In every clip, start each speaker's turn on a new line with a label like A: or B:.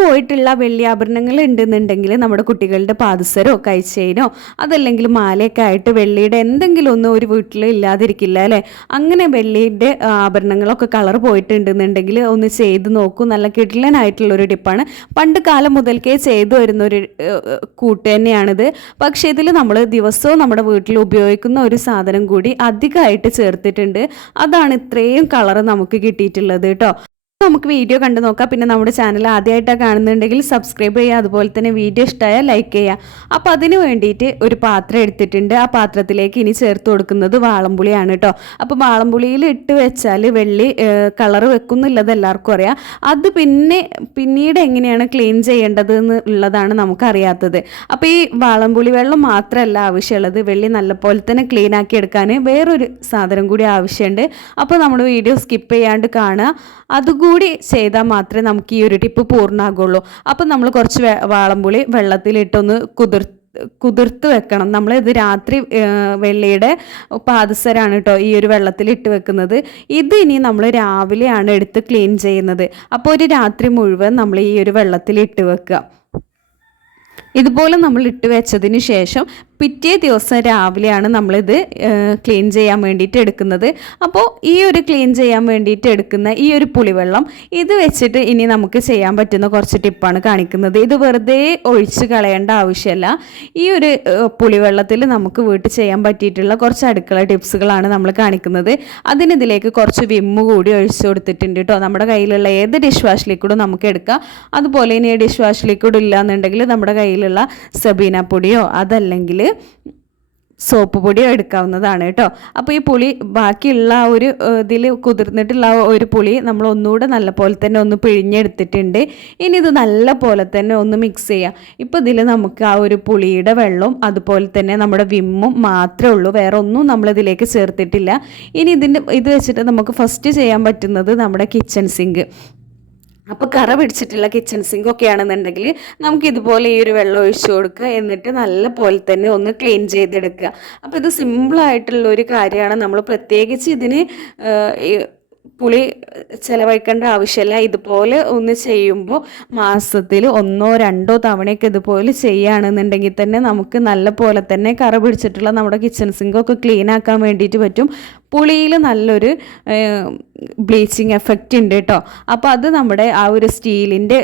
A: പോയിട്ടുള്ള വെള്ളിയാഭരണങ്ങൾ ഉണ്ടെന്നുണ്ടെങ്കിൽ നമ്മുടെ കുട്ടികളുടെ പാദസരോ കൈച്ചേനോ അതല്ലെങ്കിൽ മാലയൊക്കെ ആയിട്ട് വെള്ളിയുടെ എന്തെങ്കിലും ഒന്നും ഒരു വീട്ടിൽ ഇല്ലാതിരിക്കില്ല അല്ലേ? അങ്ങനെ വെള്ളിയുടെ ആഭരണങ്ങളൊക്കെ കളർ പോയിട്ടുണ്ടെന്നുണ്ടെങ്കിൽ ഒന്ന് ചെയ്ത് നോക്കൂ. നല്ല കിടിലനായിട്ടുള്ള ഒരു ടിപ്പാണ്. പണ്ട് കാലം മുതൽക്കേ ചെയ്തു വരുന്ന ഒരു ഏഹ്, കൂട്ട് തന്നെയാണിത്. പക്ഷേ ഇതിൽ നമ്മൾ ദിവസവും നമ്മുടെ വീട്ടിൽ ഉപയോഗിക്കുന്ന ഒരു സാധനം കൂടി അധികമായിട്ട് ചേർത്തിട്ടുണ്ട്. അതാണ് ഇത്രയും കളർ നമുക്ക് കിട്ടിയിട്ടുള്ളത് കേട്ടോ. നമുക്ക് വീഡിയോ കണ്ടു നോക്കാം. പിന്നെ നമ്മുടെ ചാനൽ ആദ്യമായിട്ടാണ് കാണുന്നുണ്ടെങ്കിൽ സബ്സ്ക്രൈബ് ചെയ്യുക. അതുപോലെ തന്നെ വീഡിയോ ഇഷ്ടമായാൽ ലൈക്ക് ചെയ്യുക. അപ്പോൾ അതിന് വേണ്ടിയിട്ട് ഒരു പാത്രം എടുത്തിട്ടുണ്ട്. ആ പാത്രത്തിലേക്ക് ഇനി ചേർത്ത് കൊടുക്കുന്നത് വാളംപുളിയാണ് കേട്ടോ. അപ്പോൾ വാളംപുളിയിൽ ഇട്ട് വെച്ചാൽ വെള്ളി കളർ വെക്കുന്നില്ലത് എല്ലാവർക്കും അറിയാം. അത് പിന്നെ പിന്നീട് എങ്ങനെയാണ് ക്ലീൻ ചെയ്യേണ്ടത് എന്നുള്ളതാണ് നമുക്കറിയാത്തത്. അപ്പോൾ ഈ വാളംപുളി വെള്ളം മാത്രമല്ല ആവശ്യമുള്ളത്. വെള്ളി നല്ലപോലെ തന്നെ ക്ലീൻ ആക്കി എടുക്കാൻ വേറൊരു സാധനം കൂടി ആവശ്യമുണ്ട്. അപ്പോൾ നമ്മുടെ വീഡിയോ സ്കിപ്പ് ചെയ്യാണ്ട് കാണുക. അതുകൂടി ചെയ്താൽ മാത്രമേ നമുക്ക് ഈ ഒരു ടിപ്പ് പൂർണമാകുള്ളൂ അപ്പം നമ്മൾ കുറച്ച് വാളംപുളി വെള്ളത്തിലിട്ടൊന്ന് കുതിർ കുതിർത്ത് വെക്കണം. നമ്മൾ ഇത് രാത്രി വെള്ളിയുടെ പാദസരാണ് കേട്ടോ ഈ ഒരു വെള്ളത്തിൽ ഇട്ട് വെക്കുന്നത്. ഇത് ഇനി നമ്മൾ രാവിലെയാണ് എടുത്ത് ക്ലീൻ ചെയ്യുന്നത്. അപ്പോൾ ഒരു രാത്രി മുഴുവൻ നമ്മൾ ഈ ഒരു വെള്ളത്തിൽ ഇട്ട് വെക്കുക. ഇതുപോലെ നമ്മൾ ഇട്ട് വെച്ചതിന് ശേഷം പിറ്റേ ദിവസം രാവിലെയാണ് നമ്മളിത് ക്ലീൻ ചെയ്യാൻ വേണ്ടിയിട്ട് എടുക്കുന്നത്. അപ്പോൾ ഈ ഒരു ക്ലീൻ ചെയ്യാൻ വേണ്ടിയിട്ട് എടുക്കുന്ന ഈ ഒരു പുളിവെള്ളം ഇത് വെച്ചിട്ട് ഇനി നമുക്ക് ചെയ്യാൻ പറ്റുന്ന കുറച്ച് ടിപ്പാണ് കാണിക്കുന്നത്. ഇത് വെറുതെ ഒഴിച്ച് കളയേണ്ട ആവശ്യമല്ല. ഈ ഒരു പുളിവെള്ളത്തിൽ നമുക്ക് വീട്ടിൽ ചെയ്യാൻ പറ്റിയിട്ടുള്ള കുറച്ച് അടുക്കള ടിപ്സുകളാണ് നമ്മൾ കാണിക്കുന്നത്. അതിനിതിലേക്ക് കുറച്ച് വിമ്മ് കൂടി ഒഴിച്ച് കൊടുത്തിട്ടുണ്ട് കേട്ടോ. നമ്മുടെ കയ്യിലുള്ള ഏത് ഡിഷ് വാഷ് ലിക്വിഡും നമുക്ക് എടുക്കാം. അതുപോലെ ഇനി ഡിഷ് വാഷ് ലിക്വിഡ് ഇല്ല എന്നുണ്ടെങ്കിൽ നമ്മുടെ കയ്യിലുള്ള സബീന പൊടിയോ അതല്ലെങ്കിൽ സോപ്പ് പൊടി എടുക്കാവുന്നതാണ് കേട്ടോ. അപ്പോൾ ഈ പുളി ബാക്കിയുള്ള ആ ഒരു ഇതിൽ കുതിർന്നിട്ടുള്ള ആ ഒരു പുളി നമ്മൾ ഒന്നുകൂടെ നല്ല പോലെ തന്നെ ഒന്ന് പിഴിഞ്ഞെടുത്തിട്ടുണ്ട്. ഇനി ഇത് നല്ല പോലെ തന്നെ ഒന്ന് മിക്സ് ചെയ്യാം. ഇപ്പോൾ ഇതിൽ നമുക്ക് ആ ഒരു പുളിയുടെ വെള്ളവും അതുപോലെ തന്നെ നമ്മുടെ വിമ്മും മാത്രമേ ഉള്ളൂ. വേറെ ഒന്നും നമ്മൾ ഇതിലേക്ക് ചേർത്തിട്ടില്ല. ഇനി ഇതിന്റെ ഇത് വെച്ചിട്ട് നമുക്ക് ഫസ്റ്റ് ചെയ്യാൻ പറ്റുന്നത് നമ്മുടെ കിച്ചൺ സിങ്ക് അപ്പോൾ കറ പിടിച്ചിട്ടുള്ള കിച്ചൺ സിങ്ക് ഒക്കെ ആണെന്നുണ്ടെങ്കിൽ നമുക്ക് ഇതുപോലെ ഈ ഒരു വെള്ളം ഒഴിച്ചു കൊടുക്കുക. എന്നിട്ട് നല്ല പോലെ തന്നെ ഒന്ന് ക്ലീൻ ചെയ്തെടുക്കുക. അപ്പോൾ ഇത് സിമ്പിളായിട്ടുള്ള ഒരു കാര്യമാണ്. നമ്മൾ പ്രത്യേകിച്ച് ഇതിന് പുളി ചിലവഴിക്കേണ്ട ആവശ്യമില്ല. ഇതുപോലെ ഒന്ന് ചെയ്യുമ്പോൾ മാസത്തിൽ ഒന്നോ രണ്ടോ തവണയൊക്കെ ഇതുപോലെ ചെയ്യുകയാണെന്നുണ്ടെങ്കിൽ തന്നെ നമുക്ക് നല്ല പോലെ തന്നെ കറ പിടിച്ചിട്ടുള്ള നമ്മുടെ കിച്ചൺ സിങ്കൊക്കെ ക്ലീൻ ആക്കാൻ വേണ്ടിയിട്ട് പറ്റും. പുളിയിൽ നല്ലൊരു ബ്ലീച്ചിങ് എഫക്റ്റ് ഉണ്ട് കേട്ടോ. അപ്പോൾ അത് നമ്മുടെ ആ ഒരു സ്റ്റീലിന്റെ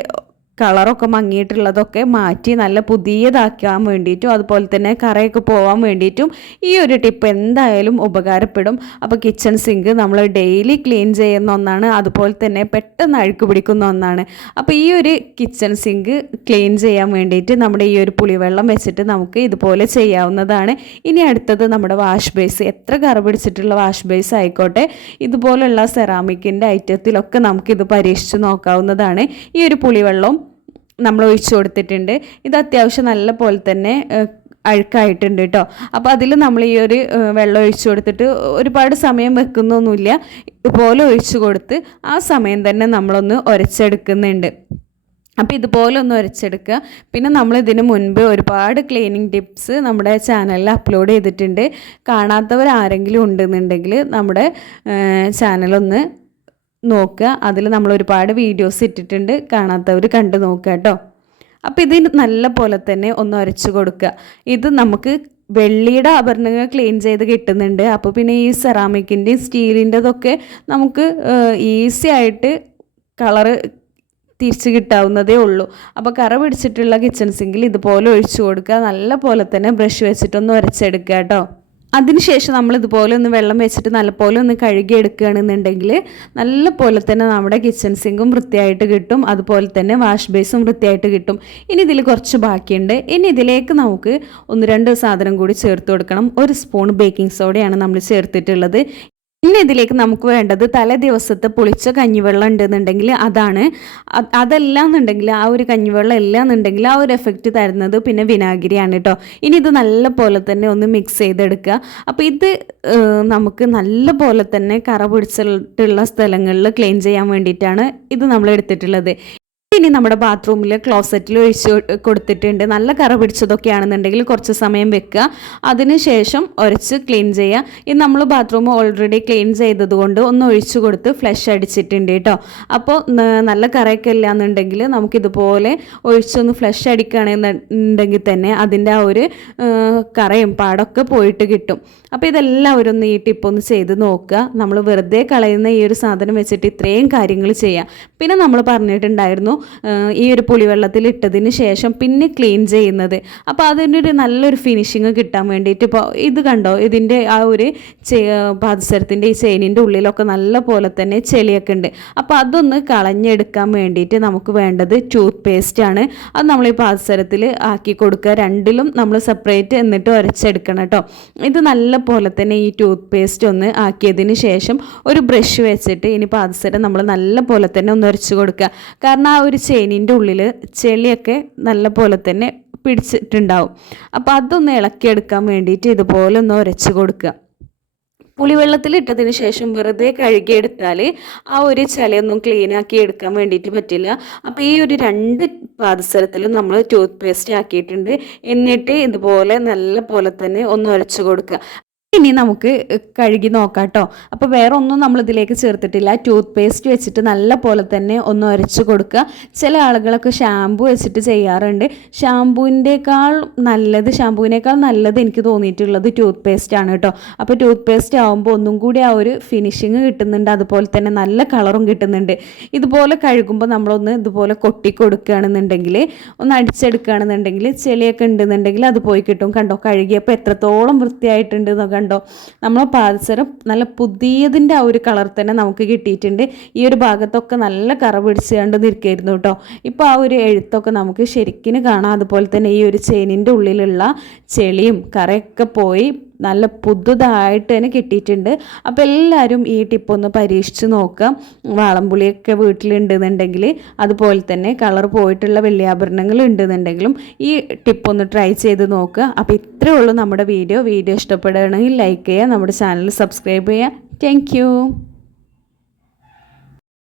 A: കളറൊക്കെ മങ്ങിയിട്ടുള്ളതൊക്കെ മാറ്റി നല്ല പുതിയതാക്കാൻ വേണ്ടിയിട്ടും അതുപോലെ തന്നെ കറയൊക്കെ പോകാൻ വേണ്ടിയിട്ടും ഈ ഒരു ടിപ്പ് എന്തായാലും ഉപകാരപ്പെടും. അപ്പോൾ കിച്ചൺ സിങ്ക് നമ്മൾ ഡെയിലി ക്ലീൻ ചെയ്യുന്ന ഒന്നാണ് അതുപോലെ തന്നെ പെട്ടെന്ന് അഴുക്ക് പിടിക്കുന്ന ഒന്നാണ്. അപ്പോൾ ഈ ഒരു കിച്ചൺ സിങ്ക് ക്ലീൻ ചെയ്യാൻ വേണ്ടിയിട്ട് നമ്മുടെ ഈ ഒരു പുളിവെള്ളം വെച്ചിട്ട് നമുക്ക് ഇതുപോലെ ചെയ്യാവുന്നതാണ്. ഇനി അടുത്തത് നമ്മുടെ വാഷ് ബേസ്. എത്ര കറ പിടിച്ചിട്ടുള്ള വാഷ് ബേസ് ആയിക്കോട്ടെ ഇതുപോലുള്ള സെറാമിക്കിന്റെ ഐറ്റത്തിലൊക്കെ നമുക്കിത് പരീക്ഷിച്ച് നോക്കാവുന്നതാണ്. ഈ ഒരു പുളിവെള്ളം നമ്മൾ ഒഴിച്ചു കൊടുത്തിട്ടുണ്ട്. ഇത് അത്യാവശ്യം നല്ല പോലെ തന്നെ അഴുക്കായിട്ടുണ്ട് കേട്ടോ അപ്പോൾ അതിൽ നമ്മൾ ഈ ഒരു വെള്ളം ഒഴിച്ചു കൊടുത്തിട്ട് ഒരുപാട് സമയം വെക്കുന്നൊന്നുമില്ല. ഇതുപോലെ ഒഴിച്ചു കൊടുത്ത് ആ സമയം തന്നെ നമ്മളൊന്ന് ഉരച്ചെടുക്കുന്നുണ്ട് അപ്പോൾ ഇതുപോലെ ഒന്ന് ഉരച്ചെടുക്കുക പിന്നെ നമ്മൾ ഇതിന് മുൻപ് ഒരുപാട് ക്ലീനിങ് ടിപ്സ് നമ്മുടെ ചാനലിൽ അപ്ലോഡ് ചെയ്തിട്ടുണ്ട്. കാണാത്തവർ ആരെങ്കിലും ഉണ്ടെന്നുണ്ടെങ്കിൽ നമ്മുടെ ചാനലൊന്ന് നോക്കുക. അതിൽ നമ്മൾ ഒരുപാട് വീഡിയോസ് ഇട്ടിട്ടുണ്ട്. കാണാത്തവർ കണ്ടു നോക്കുക കേട്ടോ അപ്പോൾ ഇത് നല്ല പോലെ തന്നെ ഒന്ന് അരച്ചു കൊടുക്കുക. ഇത് നമുക്ക് വെള്ളിയുടെ ആഭരണങ്ങൾ ക്ലീൻ ചെയ്ത് കിട്ടുന്നുണ്ട്. അപ്പോൾ പിന്നെ ഈ സെറാമിക്കിന്റെയും സ്റ്റീലിന്റെതൊക്കെ നമുക്ക് ഈസി ആയിട്ട് കളറ് തിരിച്ച് കിട്ടാവുന്നതേ ഉള്ളൂ. അപ്പോൾ കറ പിടിച്ചിട്ടുള്ള കിച്ചൺ സിങ്കിൽ ഇതുപോലെ ഒഴിച്ചു കൊടുക്കുക. നല്ല പോലെ തന്നെ ബ്രഷ് വെച്ചിട്ടൊന്ന് ഉരച്ചെടുക്കുക കേട്ടോ അതിനുശേഷം നമ്മൾ ഇതുപോലെ ഒന്ന് വെള്ളം വെച്ചിട്ട് നല്ലപോലെ ഒന്ന് കഴുകി എടുക്കുകയാണെന്നുണ്ടെങ്കിൽ നല്ലപോലെ തന്നെ നമ്മുടെ കിച്ചൺ സിങ്കും വൃത്തിയായിട്ട് കിട്ടും. അതുപോലെ തന്നെ വാഷ് ബേസും വൃത്തിയായിട്ട് കിട്ടും. ഇനി ഇതിൽ കുറച്ച് ബാക്കിയുണ്ട്. ഇനി ഇതിലേക്ക് നമുക്ക് ഒന്ന് രണ്ട് സാധനം കൂടി ചേർത്ത് കൊടുക്കണം. ഒരു സ്പൂൺ ബേക്കിംഗ് സോഡയാണ് നമ്മൾ ചേർത്തിട്ടുള്ളത്. പിന്നെ ഇതിലേക്ക് നമുക്ക് വേണ്ടത് തലേ ദിവസത്തെ പുളിച്ച കഞ്ഞിവെള്ളം ഉണ്ടെന്നുണ്ടെങ്കിൽ അതാണ്. അതല്ല എന്നുണ്ടെങ്കിൽ ആ ഒരു കഞ്ഞിവെള്ളം ഇല്ല എന്നുണ്ടെങ്കിൽ ആ ഒരു എഫക്റ്റ് തരുന്നത് പിന്നെ വിനാഗിരിയാണ് കേട്ടോ ഇനി ഇത് നല്ല പോലെ തന്നെ ഒന്ന് മിക്സ് ചെയ്തെടുക്കുക. അപ്പോൾ ഇത് നമുക്ക് നല്ല പോലെ തന്നെ കറ പിടിച്ചിട്ടുള്ള സ്ഥലങ്ങളിൽ ക്ലീൻ ചെയ്യാൻ വേണ്ടിയിട്ടാണ് ഇത് നമ്മൾ എടുത്തിട്ടുള്ളത്. ഇനി നമ്മുടെ ബാത്റൂമിൽ ക്ലോസറ്റിൽ ഒഴിച്ച് കൊടുത്തിട്ടുണ്ട്. നല്ല കറ പിടിച്ചതൊക്കെ ആണെന്നുണ്ടെങ്കിൽ കുറച്ച് സമയം വെക്കുക. അതിനുശേഷം ഉരച്ച് ക്ലീൻ ചെയ്യുക. ഇത് നമ്മൾ ബാത്റൂം ഓൾറെഡി ക്ലീൻ ചെയ്തതുകൊണ്ട് ഒന്ന് ഒഴിച്ചു കൊടുത്ത് ഫ്ലഷ് അടിച്ചിട്ടുണ്ട് കേട്ടോ അപ്പോൾ നല്ല കറയൊക്കെ ഇല്ല എന്നുണ്ടെങ്കിൽ നമുക്കിതുപോലെ ഒഴിച്ചൊന്ന് ഫ്ലഷ് അടിക്കുകയാണെന്നുണ്ടെങ്കിൽ തന്നെ അതിന്റെ ആ ഒരു കറയും പാടൊക്കെ പോയിട്ട് കിട്ടും. അപ്പോൾ ഇതെല്ലാവരും ഒന്ന് ഈ ടിപ്പൊന്ന് ചെയ്ത് നോക്കുക. നമ്മൾ വെറുതെ കളയുന്ന ഈ ഒരു സാധനം വെച്ചിട്ട് ഇത്രയും കാര്യങ്ങൾ ചെയ്യാം പിന്നെ നമ്മൾ പറഞ്ഞിട്ടുണ്ടായിരുന്നു ഈ ഒരു പുളിവെള്ളത്തിൽ ഇട്ടതിന് ശേഷം പിന്നെ ക്ലീൻ ചെയ്യുന്നത്. അപ്പോൾ അതിനൊരു നല്ലൊരു ഫിനിഷിങ് കിട്ടാൻ വേണ്ടിയിട്ട് ഇപ്പോൾ ഇത് കണ്ടോ? ഇതിന്റെ ആ ഒരു പാദസരത്തിന്റെ ഈ ചെയിനിന്റെ ഉള്ളിലൊക്കെ നല്ല പോലെ തന്നെ ചെളിയൊക്കെ ഉണ്ട്. അപ്പോൾ അതൊന്ന് കളഞ്ഞെടുക്കാൻ വേണ്ടിയിട്ട് നമുക്ക് വേണ്ടത് ടൂത്ത് പേസ്റ്റാണ് അത് നമ്മൾ ഈ പാദസരത്തിൽ ആക്കി കൊടുക്കുക. രണ്ടിലും നമ്മൾ സെപ്പറേറ്റ് എന്നിട്ട് ഉരച്ചെടുക്കണം കേട്ടോ. ഇത് നല്ല പോലെ തന്നെ ഈ ടൂത്ത് പേസ്റ്റ് ഒന്ന് ആക്കിയതിന് ശേഷം ഒരു ബ്രഷ് വെച്ചിട്ട് ഇനി പാദസരം നമ്മൾ നല്ല പോലെ തന്നെ ഒന്ന് ഉരച്ച് കൊടുക്കുക. കാരണം ആ ഒരു ചെയിനിന്റെ ഉള്ളിൽ ചെളിയൊക്കെ നല്ല പോലെ തന്നെ പിടിച്ചിട്ടുണ്ടാവും. അപ്പോൾ അതൊന്ന് ഇളക്കിയെടുക്കാൻ വേണ്ടിയിട്ട് ഇതുപോലെ ഒന്ന് ഉരച്ച് കൊടുക്കുക. പുളിവെള്ളത്തിൽ ഇട്ടതിന് ശേഷം വെറുതെ കഴുകിയെടുത്താൽ ആ ഒരു ചലയൊന്നും ക്ലീൻ ആക്കി എടുക്കാൻ വേണ്ടിയിട്ട് പറ്റില്ല. അപ്പോൾ ഈ ഒരു രണ്ട് പാദസരത്തിലും നമ്മൾ ടൂത്ത് പേസ്റ്റ് ആക്കിയിട്ടുണ്ട്. എന്നിട്ട് ഇതുപോലെ നല്ല പോലെ തന്നെ ഒന്ന് ഉരച്ചു കൊടുക്കുക. ഇനി നമുക്ക് കഴുകി നോക്കാം കേട്ടോ അപ്പോൾ വേറെ ഒന്നും നമ്മൾ ഇതിലേക്ക് ചേർത്തിട്ടില്ല. ടൂത്ത് പേസ്റ്റ് വെച്ചിട്ട് നല്ല പോലെ തന്നെ ഒന്ന് ഉരച്ച് കൊടുക്കുക. ചില ആളുകളൊക്കെ ഷാമ്പു വെച്ചിട്ട് ചെയ്യാറുണ്ട്. ഷാമ്പുവിന്റെക്കാൾ നല്ലത് ഷാമ്പുവിനേക്കാൾ നല്ലത് എനിക്ക് തോന്നിയിട്ടുള്ളത് ടൂത്ത് പേസ്റ്റ് ആണ് കേട്ടോ അപ്പോൾ ടൂത്ത് പേസ്റ്റ് ആകുമ്പോൾ ഒന്നും കൂടി ആ ഒരു ഫിനിഷിങ് കിട്ടുന്നുണ്ട്. അതുപോലെ തന്നെ നല്ല കളറും കിട്ടുന്നുണ്ട്. ഇതുപോലെ കഴുകുമ്പോൾ നമ്മളൊന്ന് ഇതുപോലെ കൊട്ടി കൊടുക്കുകയാണെന്നുണ്ടെങ്കിൽ ഒന്ന് അടിച്ചെടുക്കുകയാണെന്നുണ്ടെങ്കിൽ ചെളിയൊക്കെ ഉണ്ടെന്നുണ്ടെങ്കിൽ അത് പോയി കിട്ടും. കണ്ടോ? കഴുകിയപ്പോൾ എത്രത്തോളം വൃത്തിയായിട്ടുണ്ട് എന്നൊക്കെ കണ്ടോ? നമ്മൾ പാദസരം നല്ല പുതിയതിന്റെ ആ ഒരു കളർ തന്നെ നമുക്ക് കിട്ടിയിട്ടുണ്ട്. ഈ ഒരു ഭാഗത്തൊക്കെ നല്ല കറ പിടിച്ച് കണ്ട് നിൽക്കായിരുന്നു കേട്ടോ. ഇപ്പോൾ ആ ഒരു എഴുത്തൊക്കെ നമുക്ക് ശരിക്കും കാണാം. അതുപോലെ തന്നെ ഈ ഒരു ചെയിനിന്റെ ഉള്ളിലുള്ള ചെളിയും കറയൊക്കെ പോയി നല്ല പുതുതായിട്ട് തന്നെ കിട്ടിയിട്ടുണ്ട്. അപ്പോൾ എല്ലാവരും ഈ ടിപ്പൊന്ന് പരീക്ഷിച്ച് നോക്കാം വാളംപുളിയൊക്കെ വീട്ടിലുണ്ടെന്നുണ്ടെങ്കിൽ അതുപോലെ തന്നെ കളർ പോയിട്ടുള്ള വെള്ളിയാഭരണങ്ങൾ ഉണ്ടെന്നുണ്ടെങ്കിലും ഈ ടിപ്പൊന്ന് ട്രൈ ചെയ്ത് നോക്കുക. അപ്പോൾ ഇത്രയേ ഉള്ളൂ നമ്മുടെ വീഡിയോ. വീഡിയോ ഇഷ്ടപ്പെടുകയാണെങ്കിൽ ലൈക്ക് ചെയ്യുക നമ്മുടെ ചാനൽ സബ്സ്ക്രൈബ് ചെയ്യുക. താങ്ക്